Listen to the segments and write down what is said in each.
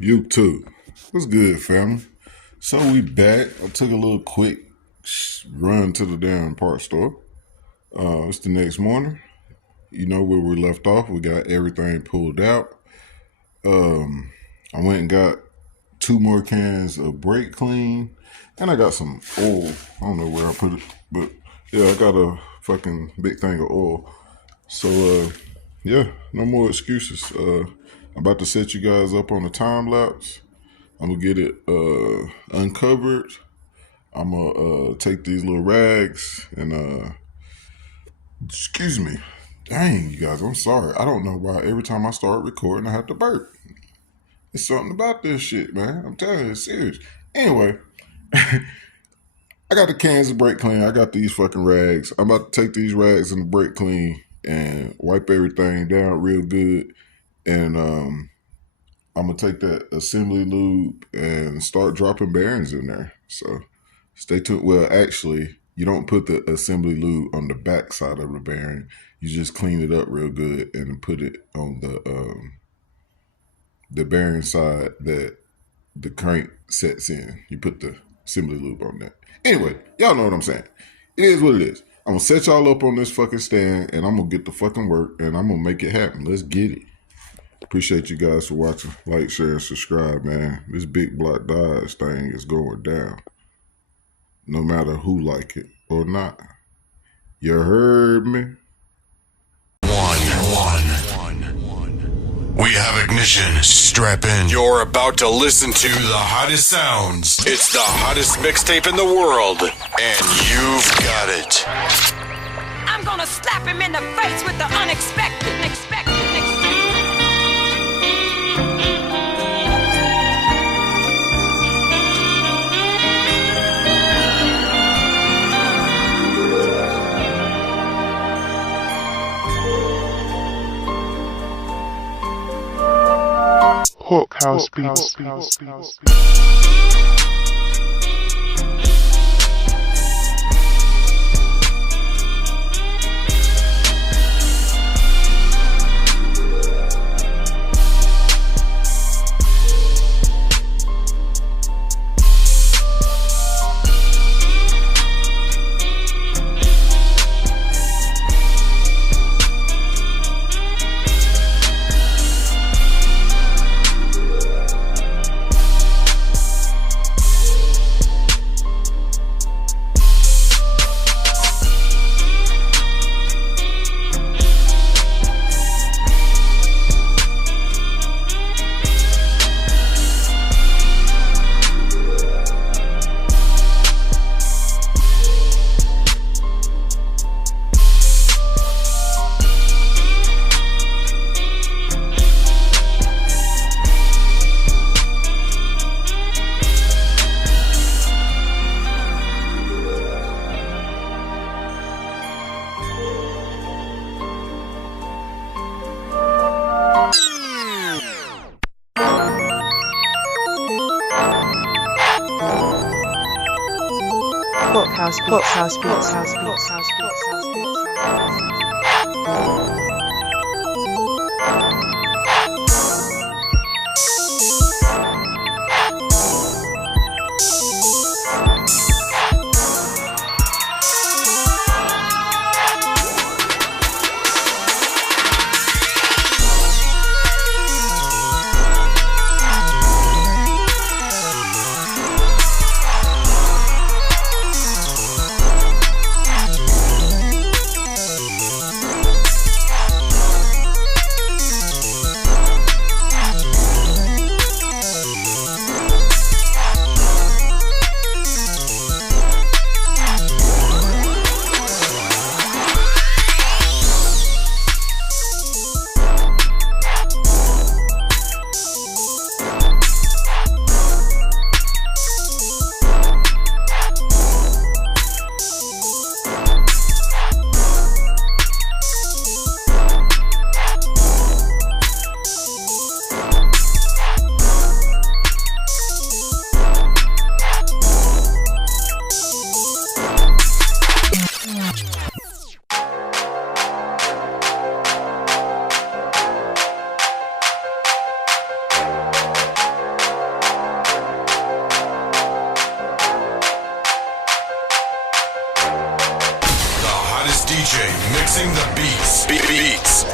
YouTube, what's good, family? So we back. I took a little quick run to the damn parts store. It's the next morning. You know where we left off. We got everything pulled out. I went and got 2 more cans of brake clean, and I got some oil. I don't know where I put it, but yeah, I got a fucking big thing of oil. So yeah, no more excuses. I'm about to set you guys up on a time lapse. I'm gonna get it uncovered. I'm gonna take these little rags and excuse me. Dang, you guys, I'm sorry. I don't know why every time I start recording I have to burp. It's something about this shit, man. I'm telling you, it's serious. Anyway, I got the cans of brake clean. I got these fucking rags. I'm about to take these rags in the brake clean and wipe everything down real good. And I'm going to take that assembly lube and start dropping bearings in there. So stay tuned. Well, actually, you don't put the assembly lube on the back side of the bearing. You just clean it up real good and put it on the bearing side that the crank sets in. You put the assembly lube on that. Anyway, y'all know what I'm saying. It is what it is. I'm going to set y'all up on this fucking stand and I'm going to get the fucking work and I'm going to make it happen. Let's get it. Appreciate you guys for watching. Like, share, and subscribe, man. This big block Dodge thing is going down. No matter who like it or not. You heard me? One. We have ignition. Strap in. You're about to listen to the hottest sounds. It's the hottest mixtape in the world. And you've got it. I'm gonna slap him in the face with the unexpected. Hook House Beats. Hook House Beats.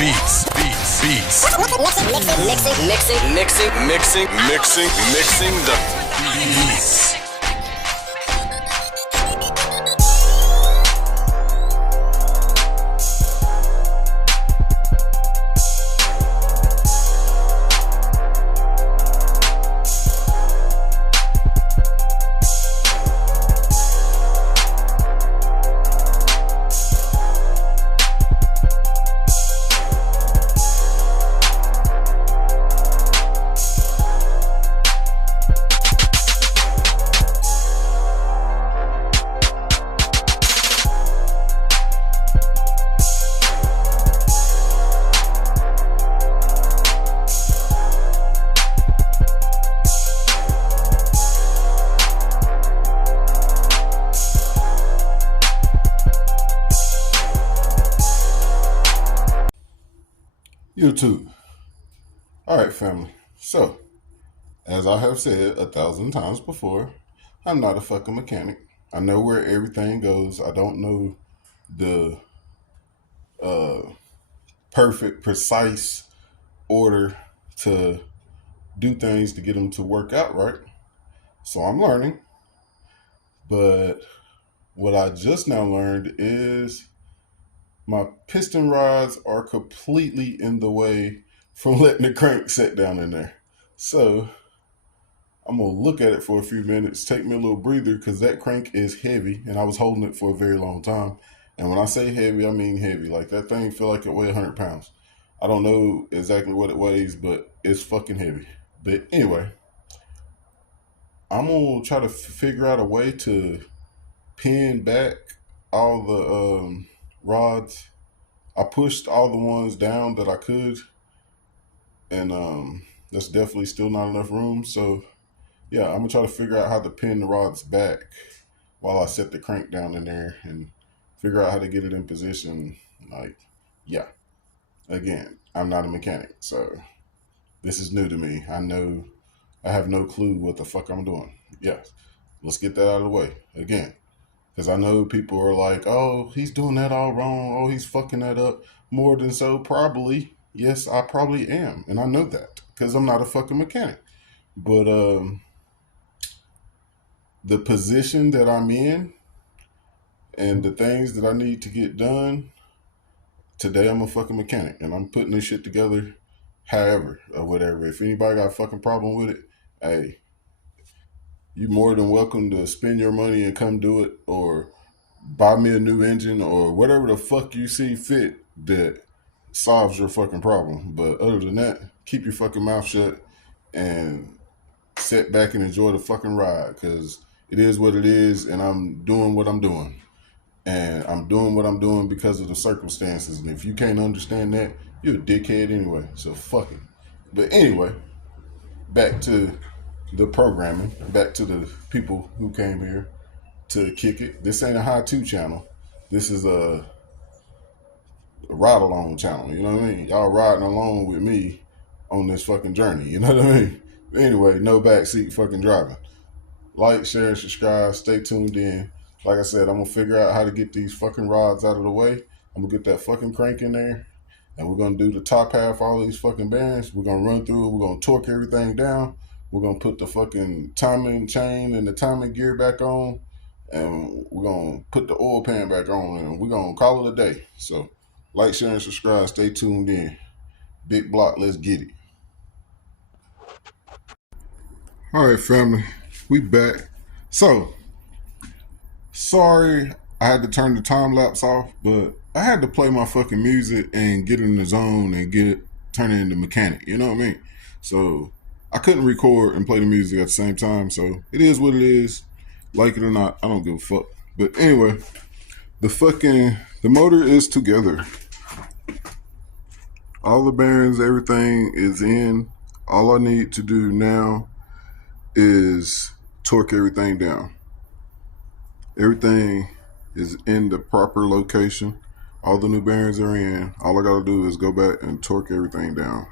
beats. Mixing the beats. YouTube. All right, family. So, as I have said 1,000 times before, I'm not a fucking mechanic. I know where everything goes. I don't know the perfect, precise order to do things to get them to work out right. So I'm learning. But what I just now learned is my piston rods are completely in the way from letting the crank set down in there. So I'm going to look at it for a few minutes, take me a little breather, because that crank is heavy, and I was holding it for a very long time. And when I say heavy, I mean heavy. Like, that thing feel like it weighs 100 pounds. I don't know exactly what it weighs, but it's fucking heavy. But anyway, I'm going to try to figure out a way to pin back all the rods. I pushed all the ones down that I could, and that's definitely still not enough room. So yeah, I'm gonna try to figure out how to pin the rods back while I set the crank down in there and figure out how to get it in position. Like, yeah, again, I'm not a mechanic, so this is new to me. I have no clue what the fuck I'm doing. Yes, let's get that out of the way again. Because I know people are like, oh, he's doing that all wrong. Oh, he's fucking that up. More than so, probably. Yes, I probably am. And I know that because I'm not a fucking mechanic. But the position that I'm in and the things that I need to get done, today I'm a fucking mechanic. And I'm putting this shit together however or whatever. If anybody got a fucking problem with it, hey, you're more than welcome to spend your money and come do it, or buy me a new engine, or whatever the fuck you see fit that solves your fucking problem. But other than that, keep your fucking mouth shut and sit back and enjoy the fucking ride, because it is what it is, and I'm doing what I'm doing. And I'm doing what I'm doing because of the circumstances. And if you can't understand that, you're a dickhead anyway. So fuck it. But anyway, back to the programming, back to the people who came here to kick it. This ain't a how-to channel. This is a ride-along channel. You know what I mean? Y'all riding along with me on this fucking journey. You know what I mean? Anyway, no backseat fucking driving. Like, share, and subscribe. Stay tuned in. Like I said, I'm going to figure out how to get these fucking rods out of the way. I'm going to get that fucking crank in there. And we're going to do the top half, all these fucking bearings. We're going to run through it. We're going to torque everything down. We're going to put the fucking timing chain and the timing gear back on. And we're going to put the oil pan back on. And we're going to call it a day. So, like, share, and subscribe. Stay tuned in. Big block, let's get it. All right, family. We back. So, sorry I had to turn the time lapse off, but I had to play my fucking music and get in the zone and turn it into mechanic. You know what I mean? So I couldn't record and play the music at the same time. So it is what it is. Like it or not, I don't give a fuck. But anyway, the motor is together. All the bearings, everything is in. All I need to do now is torque everything down. Everything is in the proper location. All the new bearings are in. All I gotta do is go back and torque everything down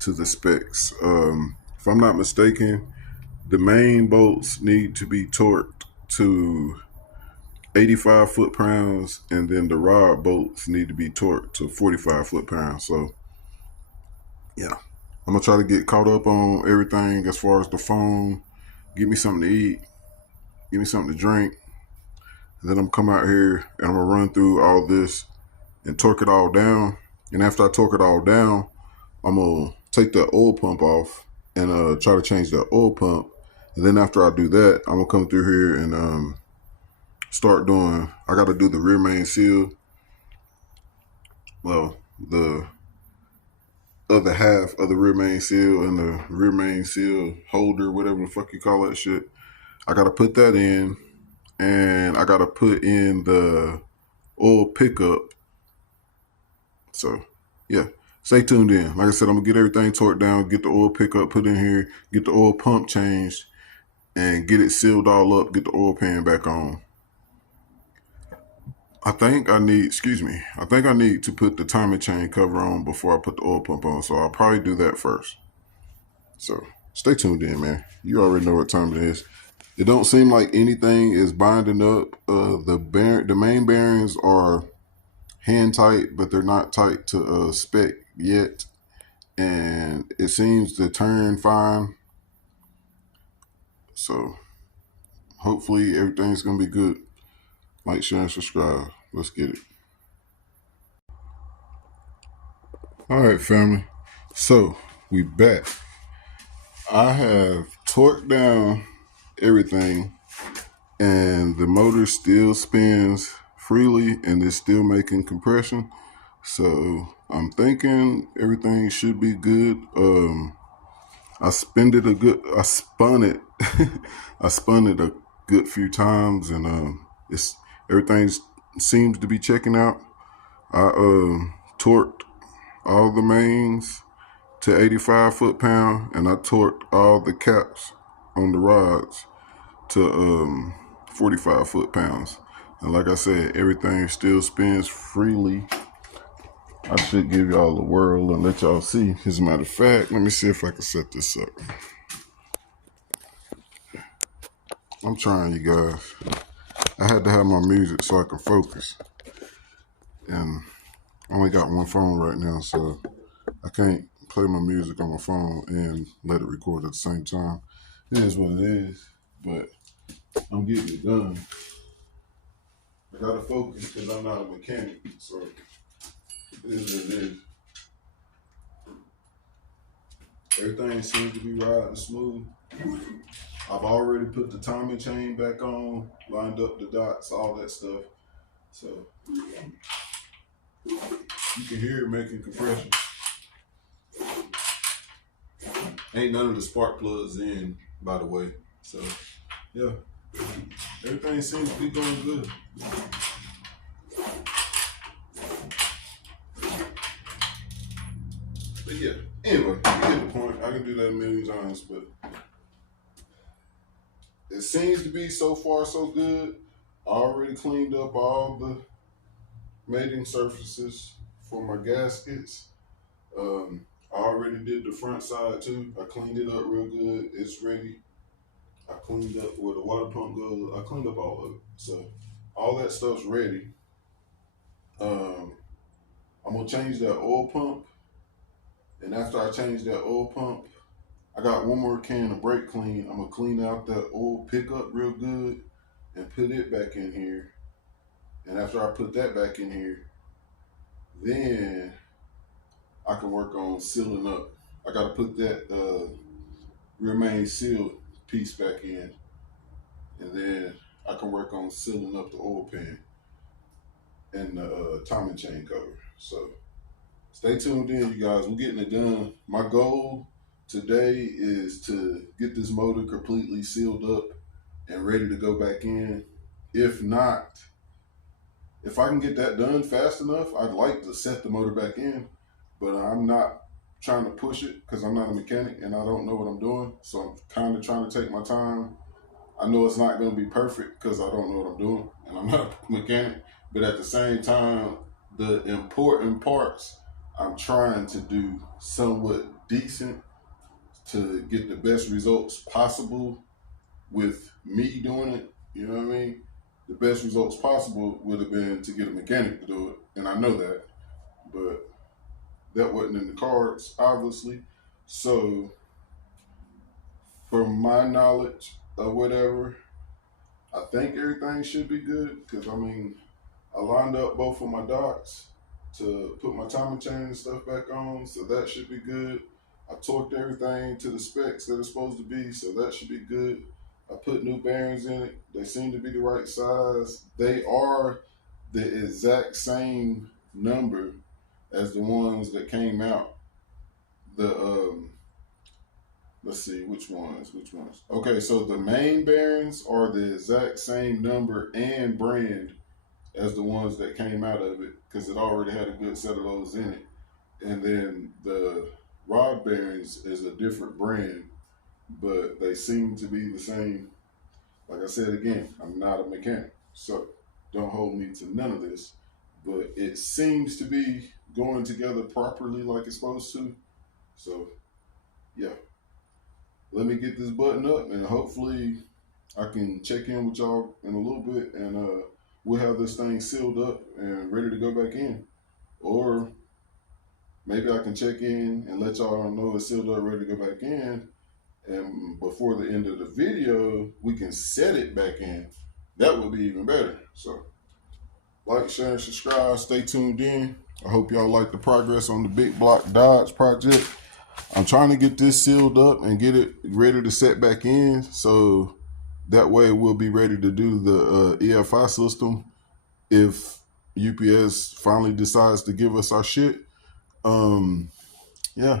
to the specs. If I'm not mistaken, the main bolts need to be torqued to 85 foot-pounds, and then the rod bolts need to be torqued to 45 foot-pounds. So, yeah, I'm gonna try to get caught up on everything as far as the phone. Give me something to eat. Give me something to drink. And then I'm gonna come out here and I'm gonna run through all this and torque it all down. And after I torque it all down, I'm gonna take that oil pump off and try to change that oil pump. And then after I do that, I'm gonna come through here and start doing. I got to do the rear main seal. Well, the other half of the rear main seal and the rear main seal holder, whatever the fuck you call that shit. I got to put that in, and I got to put in the oil pickup. So, yeah, stay tuned in. Like I said, I'm gonna get everything torqued down, get the oil pickup put in here, get the oil pump changed, and get it sealed all up, get the oil pan back on. I think I need to put the timing chain cover on before I put the oil pump on. So I'll probably do that first. So stay tuned in, man. You already know what time it is. It don't seem like anything is binding up. The main bearings are hand tight, but they're not tight to spec yet. And it seems to turn fine. So hopefully everything's gonna be good. Like, share, and subscribe. Let's get it. All right, family. So we back. I have torqued down everything, and the motor still spins freely and it's still making compression. So I'm thinking everything should be good. I spun it. I spun it a good few times, and everything seems to be checking out. I torqued all the mains to 85 foot-pound, and I torqued all the caps on the rods to 45 foot-pounds. And like I said, everything still spins freely. I should give y'all a whirl and let y'all see. As a matter of fact, let me see if I can set this up. I'm trying, you guys. I had to have my music so I can focus. And I only got one phone right now, so I can't play my music on my phone and let it record at the same time. It is what it is, but I'm getting it done. I gotta focus because I'm not a mechanic, so it is what it is. Everything seems to be riding smooth. I've already put the timing chain back on, lined up the dots, all that stuff. So you can hear it making compression. Ain't none of the spark plugs in, by the way. So yeah, everything seems to be going good. But yeah, anyway, you get the point. I can do that a million times, but it seems to be so far so good. I already cleaned up all the mating surfaces for my gaskets. I already did the front side too. I cleaned it up real good. It's ready. I cleaned up where the water pump goes. I cleaned up all of it. So all that stuff's ready. I'm gonna change that oil pump. And after I change that oil pump, I got one more can of brake clean. I'm gonna clean out that oil pickup real good and put it back in here. And after I put that back in here, then I can work on sealing up. I gotta put that rear main seal piece back in, and then I can work on sealing up the oil pan and the timing chain cover. So stay tuned in, you guys. We're getting it done. My goal today is to get this motor completely sealed up and ready to go back in. If not, if I can get that done fast enough, I'd like to set the motor back in, but I'm not trying to push it because I'm not a mechanic and I don't know what I'm doing. So I'm kind of trying to take my time. I know it's not going to be perfect because I don't know what I'm doing and I'm not a mechanic, but at the same time, the important parts I'm trying to do somewhat decent to get the best results possible with me doing it. You know what I mean? the best results possible would have been to get a mechanic to do it, and I know that, but that wasn't in the cards, obviously. So, from my knowledge or whatever, I think everything should be good because I mean, I lined up both of my dots to put my timing chain and stuff back on, so that should be good. I torqued everything to the specs that it's supposed to be, so that should be good. I put new bearings in it. They seem to be the right size. They are the exact same number as the ones that came out. The let's see which ones. Okay, so the main bearings are the exact same number and brand as the ones that came out of it because it already had a good set of those in it. And then the rod bearings is a different brand, but they seem to be the same. Like I said again, I'm not a mechanic, so don't hold me to none of this. But it seems to be going together properly like it's supposed to. So, yeah. Let me get this button up and hopefully I can check in with y'all in a little bit and we'll have this thing sealed up and ready to go back in. Or maybe I can check in and let y'all know it's sealed up, ready to go back in. And before the end of the video, we can set it back in. That would be even better. So, like, share, and subscribe. Stay tuned in. I hope y'all like the progress on the Big Block Dodge project. I'm trying to get this sealed up and get it ready to set back in. So that way we'll be ready to do the EFI system if UPS finally decides to give us our shit. Yeah.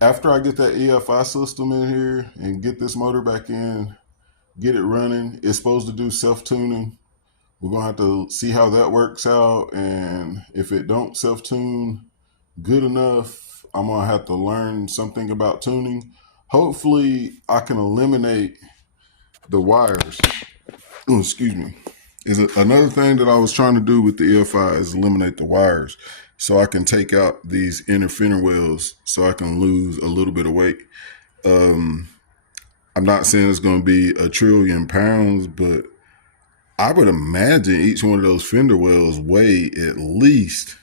After I get that EFI system in here and get this motor back in, get it running, it's supposed to do self-tuning. We're going to have to see how that works out. And if it don't self-tune good enough, I'm going to have to learn something about tuning. Hopefully, I can eliminate the wires. Oh, excuse me. Another thing that I was trying to do with the EFI is eliminate the wires so I can take out these inner fender wells so I can lose a little bit of weight. I'm not saying it's going to be 1 trillion pounds, but I would imagine each one of those fender wells weigh at least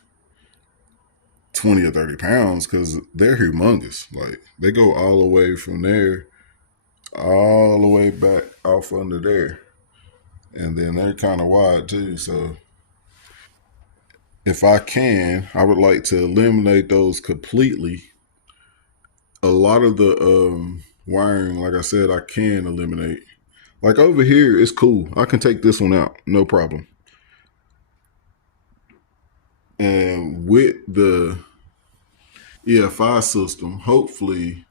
20 or 30 pounds because they're humongous. Like, they go all the way from there, all the way back off under there. And then they're kind of wide too. So if I can, I would like to eliminate those completely. A lot of the wiring, like I said, I can eliminate. Like over here, it's cool. I can take this one out, no problem. And with the EFI system, hopefully,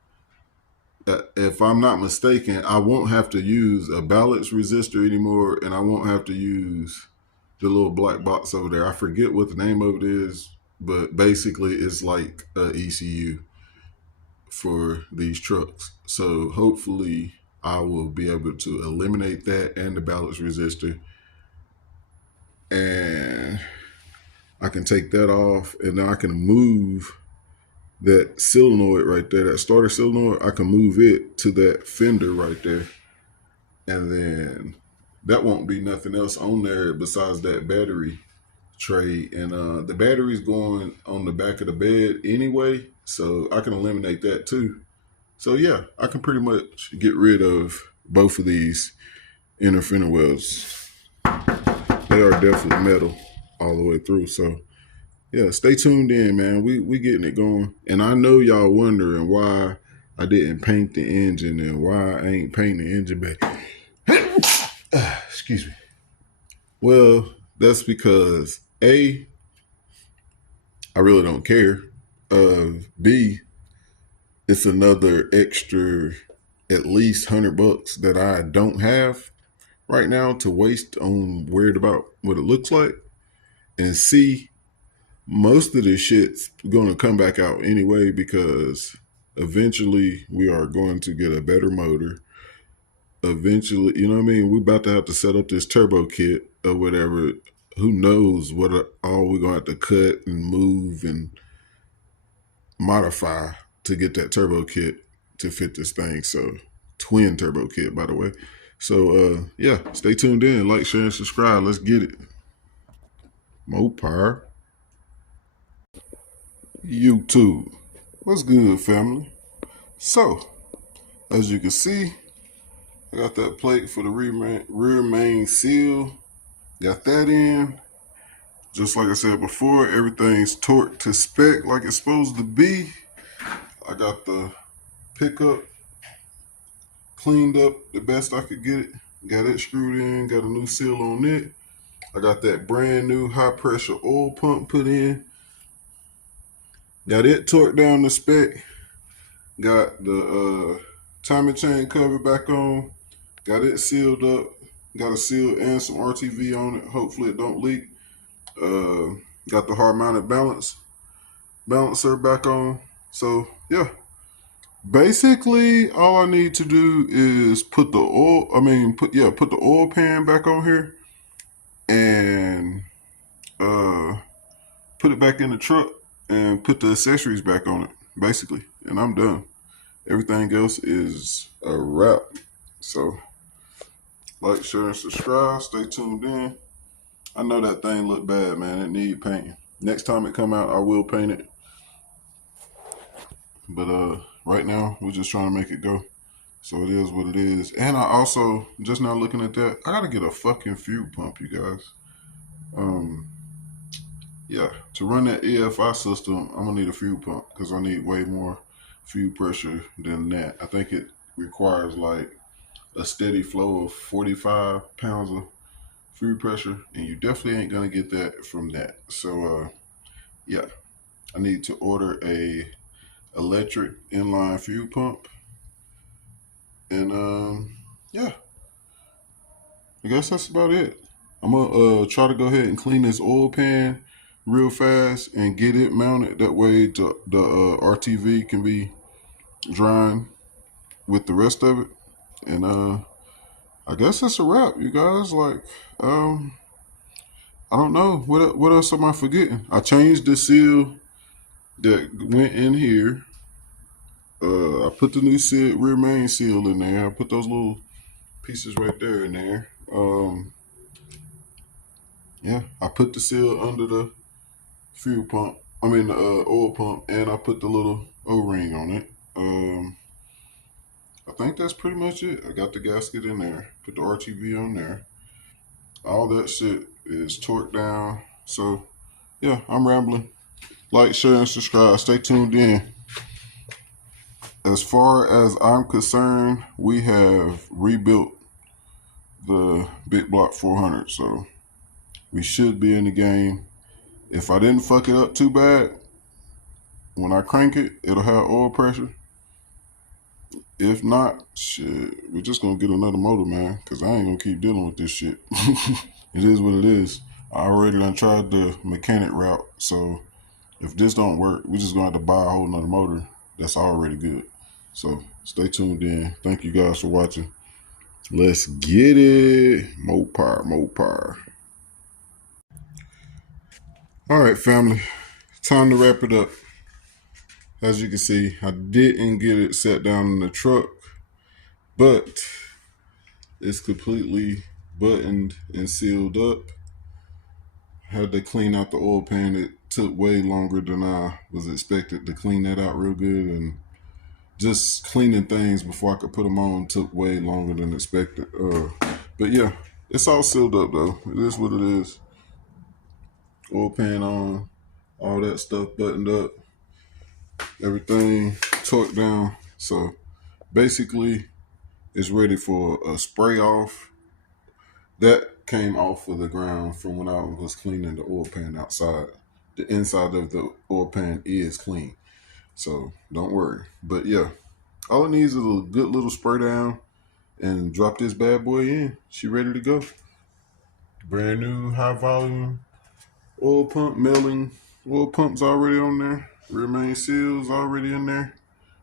if I'm not mistaken, I won't have to use a balance resistor anymore, and I won't have to use the little black box over there. I forget what the name of it is, but basically it's like a ECU for these trucks. So hopefully I will be able to eliminate that and the balance resistor, and I can take that off, and then I can move that solenoid right there, that starter solenoid. I can move it to that fender right there, and then that won't be nothing else on there besides that battery tray. And the battery's going on the back of the bed anyway, so I can eliminate that too. So yeah, I can pretty much get rid of both of these inner fender wells. They are definitely metal all the way through. So yeah, stay tuned in, man. We getting it going. And I know y'all wondering why I didn't paint the engine and why I ain't painting the engine back. Excuse me. Well, that's because A, I really don't care. B, it's another extra at least $100 that I don't have right now to waste on worried about what it looks like. And C, most of this shit's going to come back out anyway because eventually we are going to get a better motor. Eventually, you know what I mean? We're about to have to set up this turbo kit or whatever. Who knows what all we're going to have to cut and move and modify to get that turbo kit to fit this thing. So, twin turbo kit, by the way. So yeah, stay tuned in. Like, share, and subscribe. Let's get it. Mopar. YouTube. What's good, family? So, as you can see, I got that plate for the rear main seal. Got that in. Just like I said before, everything's torqued to spec like it's supposed to be. I got the pickup cleaned up the best I could get it. Got it screwed in, got a new seal on it. I got that brand new high pressure oil pump put in. Got it torqued down to spec. Got the timing chain cover back on. Got it sealed up. Got a seal and some RTV on it. Hopefully it don't leak. Got the hard mounted balancer back on. So yeah, basically all I need to do is put the oil. Put the oil pan back on here and put it back in the truck and put the accessories back on it. Basically, and I'm done. Everything else is a wrap. So like, share, and subscribe. Stay tuned in. I know that thing look bad, man. It need painting. Next time it come out, I will paint it. But right now, we're just trying to make it go. So it is what it is. And I also, just now looking at that, I gotta get a fucking fuel pump, you guys. Yeah, to run that EFI system, I'm gonna need a fuel pump because I need way more fuel pressure than that. I think it requires like a steady flow of 45 pounds of fuel pressure, and you definitely ain't gonna get that from that. So yeah, I need to order a electric inline fuel pump, and yeah, I guess that's about it. I'm gonna try to go ahead and clean this oil pan real fast and get it mounted. That way the RTV can be drying with the rest of it. And I guess that's a wrap, you guys. Like, I don't know what else am I forgetting. I changed the seal that went in here. I put the new seal, rear main seal in there. I put those little pieces right there in there. Yeah, I put the seal under the fuel pump. I mean the oil pump, and I put the little O-ring on it. I think that's pretty much it. I got the gasket in there. Put the RTV on there. All that shit is torqued down. So yeah, I'm rambling. Like, share, and subscribe. Stay tuned in. As far as I'm concerned, we have rebuilt the Big Block 400. So we should be in the game. If I didn't fuck it up too bad, when I crank it, it'll have oil pressure. If not, shit, we're just gonna get another motor, man, because I ain't gonna keep dealing with this shit. It is what it is. I already done tried the mechanic route, so if this don't work, we're just gonna have to buy a whole nother motor that's already good. So stay tuned in. Thank you guys for watching. Let's get it. Mopar. All right, family. Time to wrap it up. As you can see, I didn't get it set down in the truck, but it's completely buttoned and sealed up. Had to clean out the oil pan. It took way longer than I was expected to clean that out real good, and just cleaning things before I could put them on took way longer than expected. But yeah, it's all sealed up though. It is what it is. Oil pan on, all that stuff buttoned up, everything torqued down. So basically, it's ready for a spray off. That came off of the ground from when I was cleaning the oil pan outside. The inside of the oil pan is clean, so don't worry. But yeah, all it needs is a good little spray down and drop this bad boy in. She ready to go. Brand new high volume oil pump, milling oil pumps already on there. Rear main seals already in there.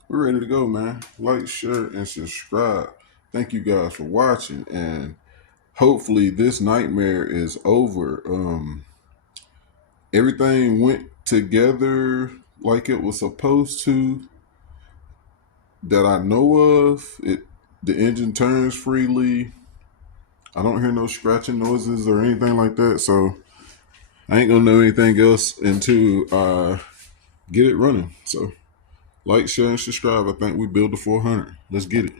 We're ready to go, man. Like, share, and subscribe. Thank you guys for watching, and hopefully this nightmare is over. Everything went together like it was supposed to, that I know of. The engine turns freely. I don't hear no scratching noises or anything like that. So I ain't gonna know anything else until get it running. So like, share, and subscribe. I think we build the 400. Let's get it.